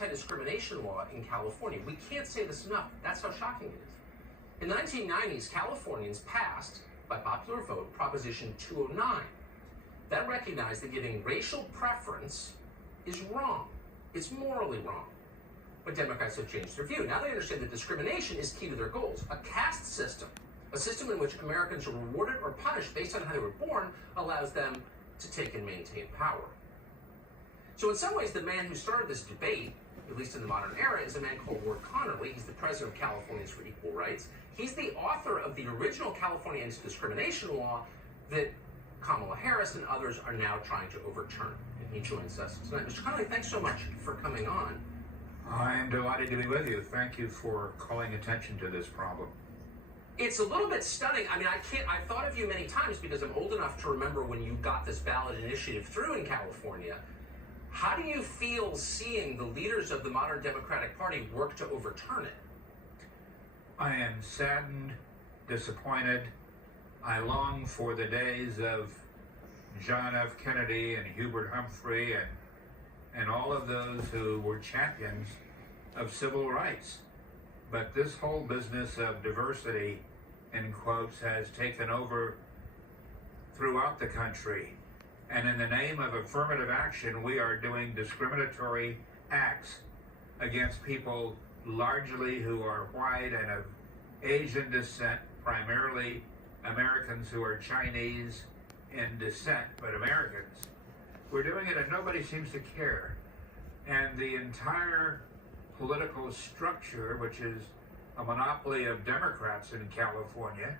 anti-discrimination law in California. We can't say this enough. That's how shocking it is. In the 1990s, Californians passed, by popular vote, Proposition 209. That recognized that giving racial preference is wrong. It's morally wrong. But Democrats have changed their view. Now they understand that discrimination is key to their goals. A caste system, a system in which Americans are rewarded or punished based on how they were born, allows them to take and maintain power. So in some ways, the man who started this debate, at least in the modern era, is a man called Ward Connerly. He's the president of Californians for Equal Rights. He's the author of the original California anti-discrimination law that Kamala Harris and others are now trying to overturn. And he joins us tonight. Mr. Connerly, thanks so much for coming on. I am delighted to be with you. Thank you for calling attention to this problem. It's a little bit stunning. I mean, I've thought of you many times because I'm old enough to remember when you got this ballot initiative through in California. How do you feel seeing the leaders of the modern Democratic Party work to overturn it? I am saddened, disappointed. I long for the days of John F. Kennedy and Hubert Humphrey and all of those who were champions of civil rights. But this whole business of diversity, in quotes, has taken over throughout the country. And in the name of affirmative action, we are doing discriminatory acts against people largely who are white and of Asian descent, primarily Americans who are Chinese in descent, but Americans. We're doing it and nobody seems to care. And the entire political structure, which is a monopoly of Democrats in California,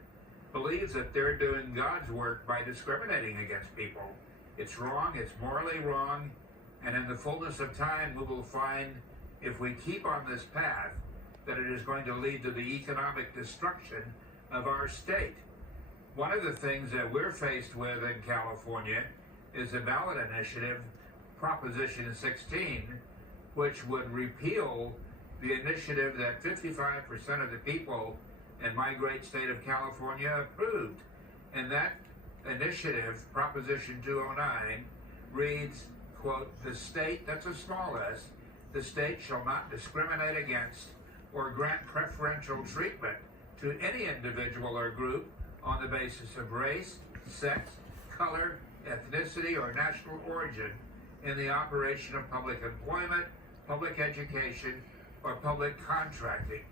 believes that they're doing God's work by discriminating against people. It's wrong, it's morally wrong, and in the fullness of time we will find, if we keep on this path, that it is going to lead to the economic destruction of our state. One of the things that we're faced with in California is a ballot initiative, Proposition 16, which would repeal the initiative that 55% of the people in my great state of California approved. And that initiative, Proposition 209, reads, quote, "The state," that's a small s, "the state shall not discriminate against or grant preferential treatment to any individual or group on the basis of race, sex, color, ethnicity, or national origin in the operation of public employment, public education, or public contracting."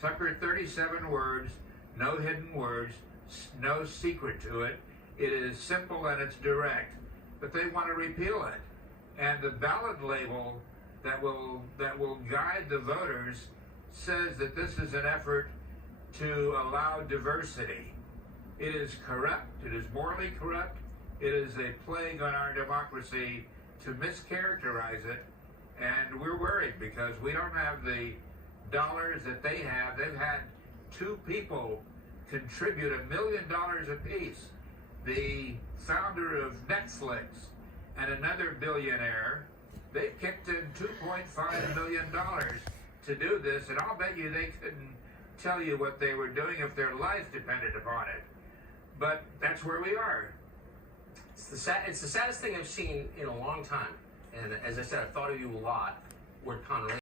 Tucker, 37 words, no hidden words, no secret to it. It is simple and it's direct, but they want to repeal it. And the ballot label that will guide the voters says that this is an effort to allow diversity. It is corrupt, it is morally corrupt, it is a plague on our democracy to mischaracterize it, and we're worried because we don't have the dollars that they have. They've had two people contribute $1 million apiece. The founder of Netflix and another billionaire, they kicked in $2.5 million to do this, and I'll bet you they couldn't tell you what they were doing if their life depended upon it. But that's where we are. It's the saddest thing I've seen in a long time. And as I said, I've thought of you a lot, Ward Connerly.